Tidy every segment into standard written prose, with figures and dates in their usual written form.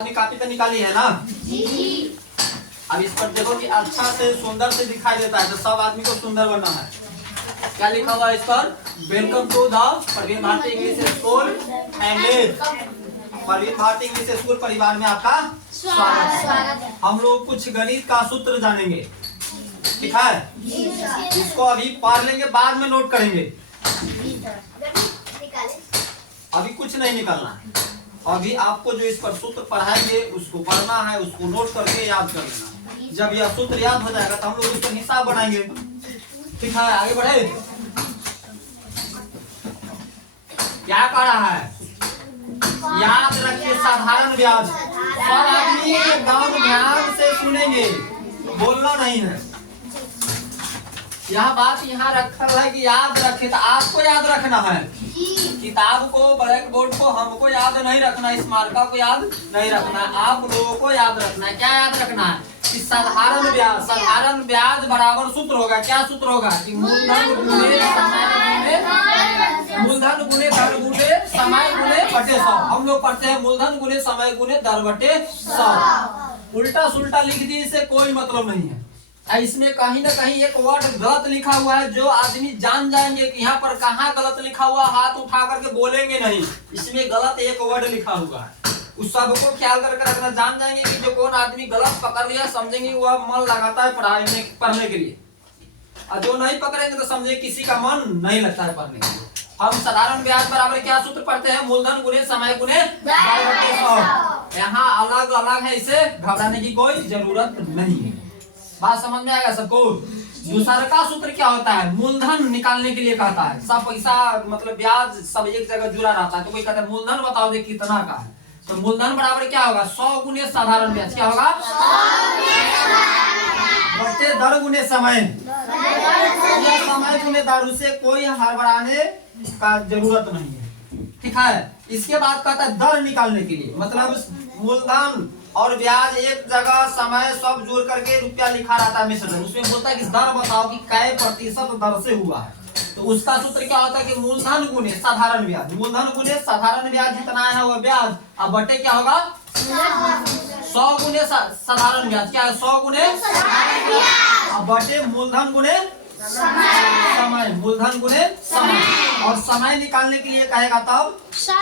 Copy तो निकाली है ना जी। अब इस पर देखो कि अच्छा से सुंदर से दिखाई देता है, तो सब आदमी को सुंदर बनना है। क्या लिखा हुआ है इस पर? Welcome to the Praveen Bharti English school and Praveen Bharti English school परिवार में आपका स्वागत है। हम लोग कुछ गणित का सूत्र जानेंगे, ठीक है? इसको अभी पढ़ लेंगे, बाद में नोट करेंगे। अभी कुछ नहीं निकालना है। अभी आपको जो इस पर सूत्र पढ़ाएंगे उसको पढ़ना है, उसको नोट करके याद कर लेना। जब यह सूत्र याद हो जाएगा तो हम लोग उसका हिसाब बनाएंगे, ठीक है? आगे बढ़े। क्या कह रहा है? याद रखिए, साधारण ब्याज। सब आदमी एकदम ध्यान से सुनेंगे, बोलना नहीं है। यह बात यहाँ रखा है कि याद रखे, तो आपको याद रखना है। किताब को, ब्लैक बोर्ड को हमको याद नहीं रखना, इस मार्का को याद नहीं रखना है, आप लोगों को याद रखना है। क्या याद रखना है? कि साधारण ब्याज बराबर सूत्र होगा। क्या सूत्र होगा? कि मूलधन गुणे दर गुणे समय गुणे बटे 100। हम लोग पढ़ते हैं मूलधन गुणे समय गुणे दर बटे 100। उल्टा सुल्टा लिख दी, इससे कोई मतलब नहीं है। इसमें कहीं ना कहीं एक वर्ड गलत लिखा हुआ है, जो आदमी जान जाएंगे कि यहाँ पर कहाँ गलत लिखा हुआ, हाथ उठा करके बोलेंगे नहीं। इसमें गलत एक वर्ड लिखा हुआ है, उस सबको ख्याल करके रखना। जान जाएंगे कि जो कौन आदमी गलत पकड़ लिया, समझेंगे वह मन लगाता है पढ़ने के लिए, और जो नहीं पकड़ेंगे तो समझे किसी का मन नहीं लगता है पढ़ने के लिए। हम साधारण ब्याज बराबर क्या सूत्र पढ़ते हैं? मूलधन गुणे समय गुणे दर बटे 100। यहाँ अलग अलग है, इसे घबराने की कोई जरूरत नहीं है। बात समझ में आएगा सबको? दूसरा का सूत्र क्या होता है? मूलधन निकालने के लिए कहता है। सब पैसा मतलब ब्याज सब एक जगह जुड़ा रहता है, तो कोई कहता है मूलधन बताओ दे कितना का है, तो मूलधन बराबर क्या होगा? 100 गुने साधारण ब्याज। क्या होगा? बटे दर गुने समय। समय गुने दर, उसे कोई हड़बड़ाने का जरूरत नहीं है, ठीक है? इसके बाद कहता है दर निकालने के लिए, मतलब मूलधन और ब्याज एक जगह समय सब जोड़ करके रुपया लिखा रहता है मिश्रण, उसमें बोलता है कि दर बताओ कि कै प्रतिशत दर से हुआ है। तो उसका सूत्र क्या होता है? कि मूलधन गुने साधारण ब्याज। मूलधन गुने साधारण ब्याज जितना है वह ब्याज, अब बटे क्या होगा? 100 गुने साधारण ब्याज। क्या है? 100 गुने अब बटे मूलधन गुने समय। मूलधन गुने समय, और समय निकालने के लिए कहेगा तब 100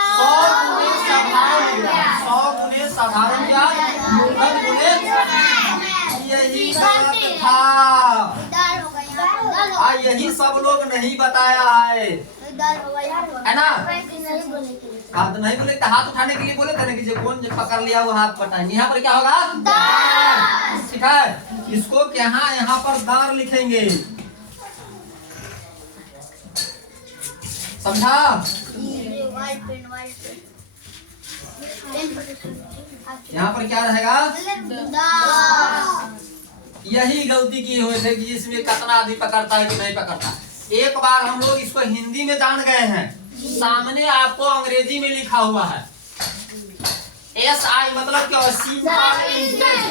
गुने साधारण ब्याज। 100 गुने साधारण ब्याज, मूलधन गुने। यही गलत था, यही सब लोग नहीं बताया है ना? हाथ नहीं बोले, हाथ उठाने के लिए बोले थे ना कि जो कौन पकड़ लिया वो हाथ पटाएंगे। यहाँ पर क्या होगा? दार, ठीक है? इसको यहाँ पर दार लिखेंगे, समझा? यहाँ पर क्या रहेगा? यही गलती की हुई है कि इसमें कितना आदमी पकड़ता है कि नहीं पकड़ता। एक बार हम लोग इसको हिंदी में जान गए हैं, सामने आपको अंग्रेजी में लिखा हुआ है। SI मतलब क्या? सिंपल इंटरेस्ट,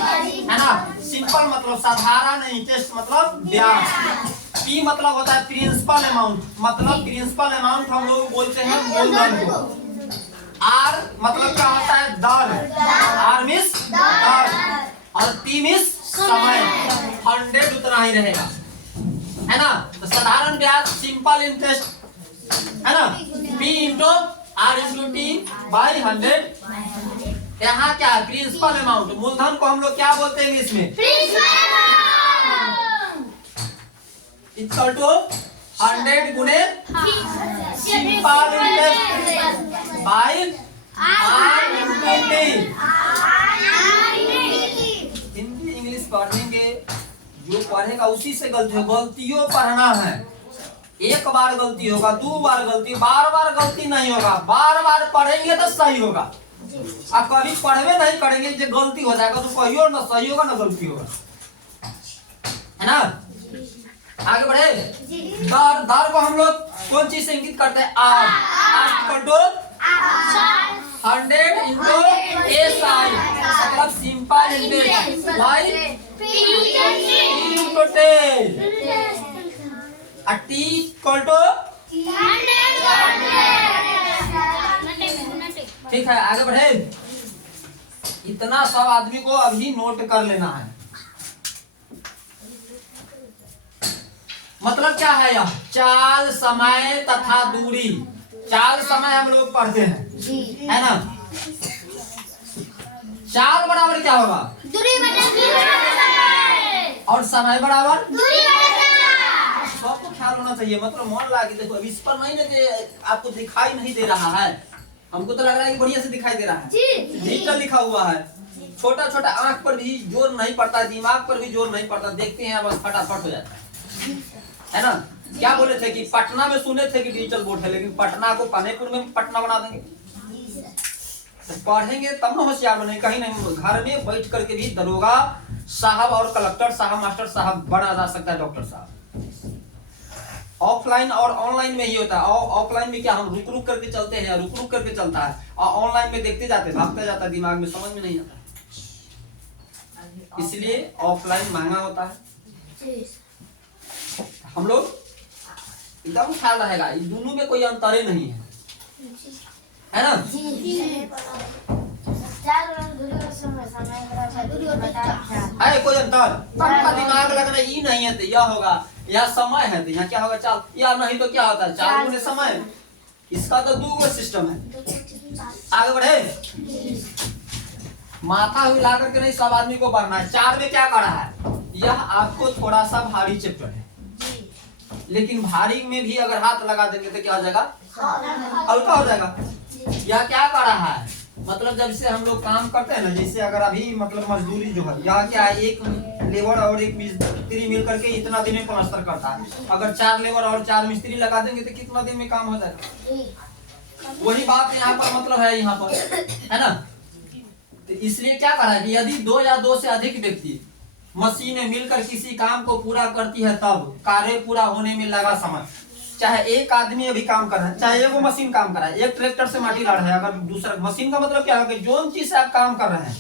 है ना? सिंपल मतलब साधारण, इंटरेस्ट मतलब ब्याज। P मतलब होता है प्रिंसिपल अमाउंट, मतलब प्रिंसिपल अमाउंट हम लोग बोलते हैं मूलधन को। R मतलब क्या होता है? दर। R मींस दर, और T मींस समय। 100 उतना ही रहेगा, है ना? तो साधारण ब्याज सिंपल इंटरेस्ट, है ना? P into R into T by 100। यहाँ क्या है? Principal amount. मूलधन को हम लोग क्या बोलते हैं इसमें? इक्वल टू 100 गुने simple interest by R into T। Hindi English पढ़ेंगे, जो पढ़ेगा उसी से गलती हो। गलतियों पढ़ना है, एक बार गलती होगा, 2 बार गलती, बार बार गलती नहीं होगा। बार बार पढ़ेंगे तो सही होगा, आप कभी पढ़वे नहीं करेंगे जो गलती हो जाएगा तो कहियो ना सही होगा ना गलती होगा, है ना? आगे बढ़े। दर को हम लोग कौन चीज से इंगित करते हैं? R। 100 इंटू SI मतलब simple interest by P into T equal to ठीक है, आगे बढ़े। इतना सब आदमी को अभी नोट कर लेना है। मतलब क्या है यह? चाल, समय तथा दूरी। चाल समय हम लोग पढ़ते हैं, है ना? चाल बराबर क्या होगा? दूरी बटे समय। और समय बराबर दूरी बटे समय। सबको ख्याल होना चाहिए। मतलब मन लगा के देखो, इस पर नहीं ना कि आपको दिखाई नहीं दे रहा है। हमको तो लग रहा है कि बढ़िया से दिखाई दे रहा है। डिजिटल लिखा हुआ है। छोटा छोटा आंख पर भी जोर नहीं पड़ता, दिमाग पर भी जोर नहीं पड़ता। देखते हैं बस फटाफट हो जाता है ना? क्या बोले थे कि पटना में सुने थे कि डिजिटल बोर्ड है, लेकिन पटना को पानेपुर में पटना बना देंगे। तो पढ़ेंगे तब ना होशियार बने। कहीं नहीं, घर में बैठ करके भी दरोगा साहब और कलेक्टर साहब, मास्टर साहब बना जा सकता है, डॉक्टर साहब। ऑफलाइन और ऑनलाइन में ही होता है। ऑफलाइन में क्या हम रुक रुक करके चलते हैं, रुक रुक करके चलता है, और ऑनलाइन में देखते जाते, भागता जाता, दिमाग में समझ में नहीं आता। इसलिए ऑफलाइन महंगा होता है। हम लोग एकदम ख्याल रहेगा, इन दोनों में कोई अंतर नहीं है ना? है कोई अंतर? सबका दिमाग लगना ही नहीं है। तो यह होगा, यह समय है, तो यहाँ क्या होगा? चाल। या नहीं तो क्या होता है? चाल गुने समय। इसका तो दो सिस्टम है। आगे बढ़े, माथा हिला करके नहीं, सब आदमी को पढ़ना है। 4 में क्या करा है? यह आपको थोड़ा सा भारी चैप्टर है, लेकिन भारी में भी अगर हाथ लगा देंगे तो क्या हो जाएगा? हल्का हो जाएगा। यह क्या कर रहा है? मतलब जब से हम लोग काम करते हैं ना, जैसे अगर अभी मतलब मजदूरी जो है, यहाँ क्या है, एक लेबर और एक मिस्त्री मिल करके इतना दिन में प्लास्टर करता है। अगर 4 लेबर और 4 मिस्त्री लगा देंगे तो कितना दिन में काम हो जाएगा? वही बात यहाँ पर मतलब है, यहाँ पर, है ना? तो इसलिए क्या करा है कि यदि 2 या 2 से अधिक व्यक्ति मशीनें मिलकर किसी काम को पूरा करती है, तब कार्य पूरा होने में लगा समय। चाहे एक आदमी अभी काम कर रहा है, चाहे वो मशीन काम कर रहा है, एक ट्रैक्टर से माटी लाड़ रहा है, अगर दूसरा मशीन का मतलब क्या है कि जो चीज से आप काम कर रहे हैं,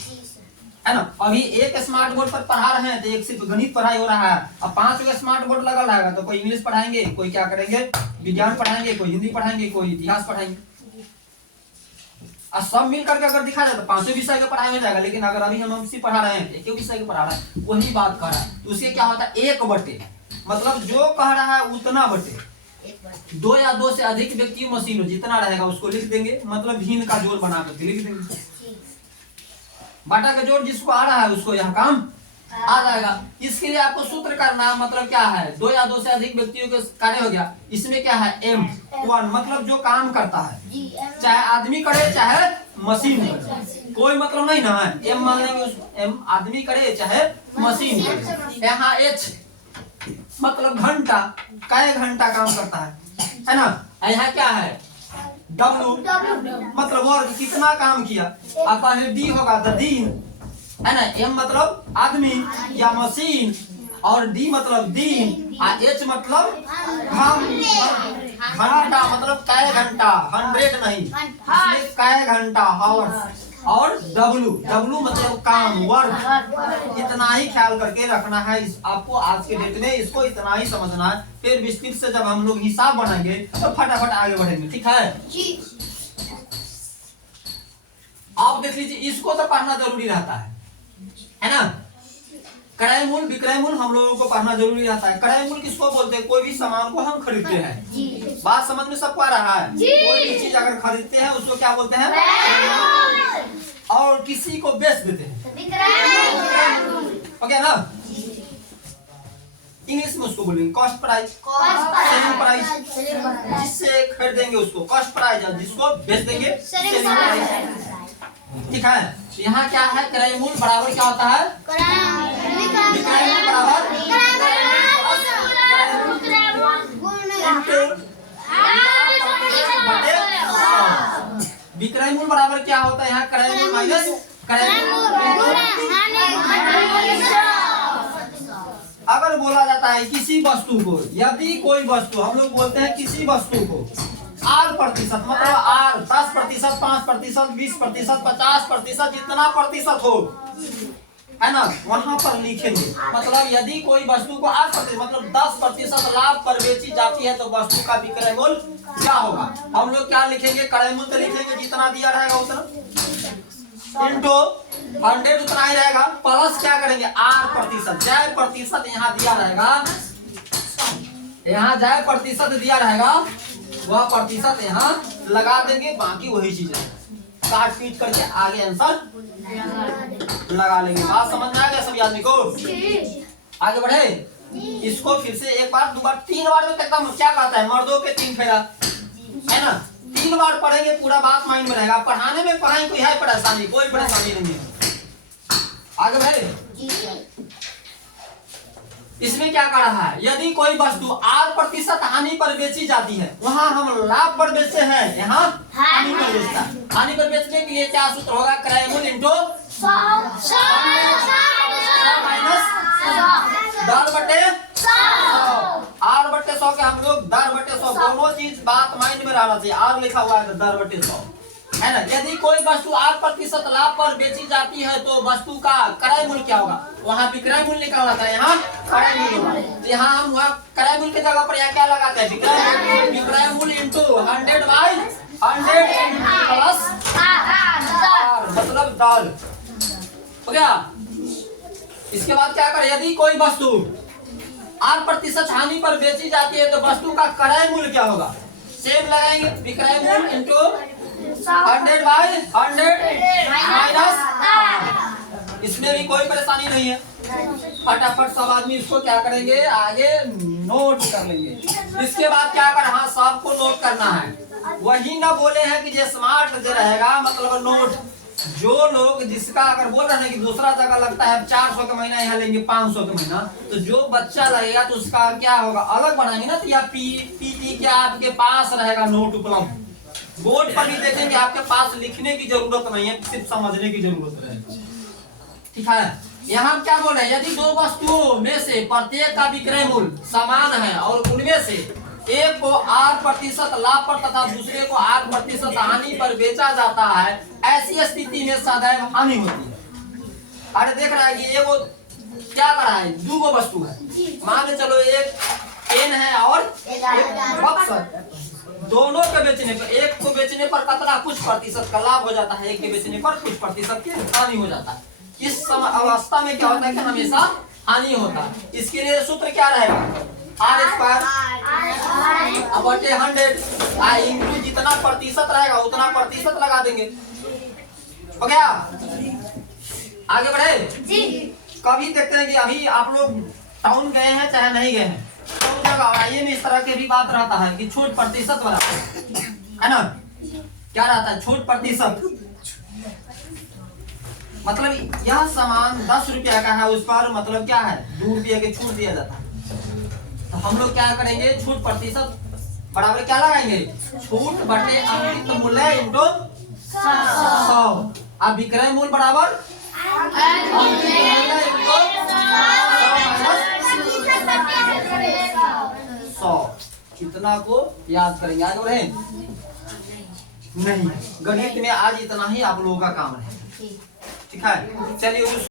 है ना? अभी एक स्मार्ट बोर्ड पर पढ़ा रहे हैं तो एक सिर्फ गणित पढ़ाई हो रहा है। अब 5 स्मार्ट बोर्ड लगा रहेगा तो कोई इंग्लिश पढ़ाएंगे, कोई क्या करेंगे, विज्ञान पढ़ाएंगे, कोई हिंदी पढ़ाएंगे, कोई इतिहास पढ़ाएंगे। सब मिल करके अगर दिखा जाए तो 5 विषय का पढ़ाई हो जाएगा। लेकिन अगर अभी हम एमसी पढ़ा रहे हैं, एक विषय का पढ़ा रहे हैं, वही बात कर रहा है, तो उससे क्या होता है? 1 बटे, मतलब जो कह रहा है उतना बटे। 2 या 2 से अधिक व्यक्ति मशीन जितना रहेगा उसको लिख देंगे, मतलब भिन्न का जोड़ बना करके लिख देंगे। बाटा का जोड़ जिसको आ रहा है उसको यह काम आ जाएगा। इसके लिए आपको सूत्र करना, मतलब क्या है? 2 या 2 से अधिक व्यक्तियों का कार्य हो गया। इसमें क्या है? M1, मतलब जो काम करता है, चाहे आदमी करे चाहे मशीन करे, कोई मतलब नहीं ना है। M मान लेंगे उसको, M आदमी करे चाहे मशीन करे। यहाँ H मतलब घंटा, कई घंटा काम करता है ना? यहाँ क्या है? W मतलब वर्ग, कितना काम किया। आपका D होगा तो दिन, है ना? M मतलब आदमी या मशीन, और D मतलब दिन, और H मतलब घंटा, मतलब कै घंटा, 100 नहीं, कै घंटा, आवर्स। और W मतलब काम, वर्क। इतना ही ख्याल करके रखना है आपको आज के डेट में, इसको इतना ही समझना है। फिर विस्तृत से जब हम लोग हिसाब बनाएंगे तो फटाफट आगे बढ़ेंगे, ठीक है? आप देख लीजिए, इसको तो पढ़ना जरूरी रहता है ना? क्रय मूल, विक्रय मूल हम लोगों को पढ़ना जरूरी रहता है। क्रय मूल किसको बोलते हैं? कोई भी सामान को हम खरीदते हैं। बात समझ में सबको आ रहा है? कोई भी चीज अगर खरीदते हैं उसको क्या बोलते हैं? और किसी को बेच देते हैं, ओके ना? इंग्लिश में उसको बोलेंगे कॉस्ट प्राइस, सेलिंग प्राइस। जिससे खरीदेंगे उसको कॉस्ट प्राइस, और जिसको बेच देंगे सेलिंग प्राइस, ठीक है? यहाँ क्या है? क्रय मूल बराबर क्या होता है? विक्रय मूल बराबर विक्रय मूल बराबर क्या होता है? यहाँ क्रय मूल माइनस क्रय मूल। अगर बोला जाता है किसी वस्तु को, यदि कोई वस्तु, हम लोग बोलते हैं किसी वस्तु को R%, मतलब R 10%, 5%, 20%, 50%, जितना प्रतिशत हो, है ना, वहां पर लिखेंगे। मतलब यदि कोई वस्तु को 8% मतलब 10% लाभ पर बेची जाती है तो वस्तु का विक्रय मूल्य क्या होगा? हम लोग क्या लिखेंगे? क्रय मूल्य तो लिखेंगे जितना दिया रहेगा उतना। इंटू 100 उतना ही रहेगा, प्लस क्या करेंगे आर प्रतिशत, जय प्रतिशत यहाँ दिया रहेगा, यहाँ जय प्रतिशत दिया रहेगा, वह प्रतिशत यहाँ लगा देंगे, बाकी वही चीज है, काट पीट करके आगे आंसर लगा लेंगे। बात समझ में आ गया सभी आदमी को? आगे बढ़े, इसको फिर से एक बार, दो बार, 3 बार में तक क्या कहता है, मर्दों के 3 फेरा है ना, 3 बार पढ़ेंगे, पूरा बात माइंड में रहेगा। पढ़ाने में पढ़ाई कोई है परेशानी, कोई परेशानी नहीं है। आगे बढ़े, इसमें क्या कर रहा है, यदि कोई वस्तु 8% हानि पर बेची जाती है, वहाँ हम लाभ पर बेचते हैं, यहाँ हानि पर बेचता है। हानि पर बेचने के लिए क्या सूत्र होगा, क्रय मूल्य इंटू 100 माइनस 10 बटे 100, 8/100 के हम लोग 10/100, दोनों चीज बात माइंड में रहना चाहिए। आर लिखा हुआ है 10/100 है ना। यदि कोई वस्तु 8% लाभ पर बेची जाती है तो वस्तु का क्रय मूल्य क्या होगा, वहाँ विक्रय मूल्य निकालना था, यहाँ क्रय मूल्य होगा। तो यहाँ हम वहाँ क्रय मूल्य की जगह पर यहाँ क्या लगाते हैं, विक्रय मूल्य इंटू 100/100 प्लस आर मतलब 10 हो गया। इसके बाद क्या करें, यदि कोई वस्तु 8% हानि पर बेची जाती है तो वस्तु का क्रय मूल्य क्या होगा, सेम लगाएंगे, विक्रय मूल्य इंटू 100/100 माइनस, इसमें भी कोई परेशानी नहीं है। फटाफट सब आदमी इसको क्या करेंगे, आगे नोट कर लेंगे। इसके बाद क्या कर, हाँ सबको नोट करना है, वही ना बोले हैं कि जो स्मार्ट जो रहेगा, मतलब नोट जो लोग जिसका अगर बोल रहे हैं कि दूसरा जगह लगता है 400 का महीना, यहाँ लेंगे 500 का महीना, तो जो बच्चा लगेगा तो उसका क्या होगा, अलग बनाएंगे ना, तो या पीटी क्या आपके पास रहेगा नोट उपलब्ध, बोर्ड पर भी देखेंगे, आपके पास लिखने की जरूरत नहीं है, सिर्फ समझने की जरूरत है। ठीक है, यहाँ क्या बोल रहे हैं, यदि 2 वस्तुओं में से प्रत्येक का विक्रय मूल्य समान है और उनमें से एक को 8% लाभ पर तथा दूसरे को 8% हानि पर बेचा जाता है, ऐसी स्थिति में सदैव हानि होती है। अरे देख रहा है कि एगो क्या कर रहा है, 2 वस्तु है, मान के चलो एक पेन है और एक बक्स, दोनों के बेचने पर, एक को बेचने पर कितना कुछ प्रतिशत का लाभ हो जाता है, एक के बेचने पर कुछ प्रतिशत की हानि हो जाता है। इस अवस्था में क्या होता है कि हमेशा हानि होता है। इसके लिए सूत्र क्या रहेगा, R² बटे 100 इंटू जितना प्रतिशत रहेगा उतना प्रतिशत लगा देंगे, हो गया। आगे बढ़े जी। कभी देखते हैं कि अभी आप लोग टाउन गए हैं चाहे नहीं गए हैं, तो जगह आइए में इस तरह के भी बात रहता है कि छूट प्रतिशत वाला है ना, क्या रहता है छूट प्रतिशत, मतलब यह सामान 10 रुपया का है, उस पर मतलब क्या है 2 रुपये की छूट दिया जाता है। तो हम लोग क्या करेंगे, छूट प्रतिशत बराबर क्या लगाएंगे, छूट बटे अंकित मूल्य इंटू 100, अब विक्रय मूल्य बराबर 100, कितना को याद करेंगे, आगे बढ़े नहीं, गणित में आज इतना ही आप लोगों का काम है। ठीक है, चलिए।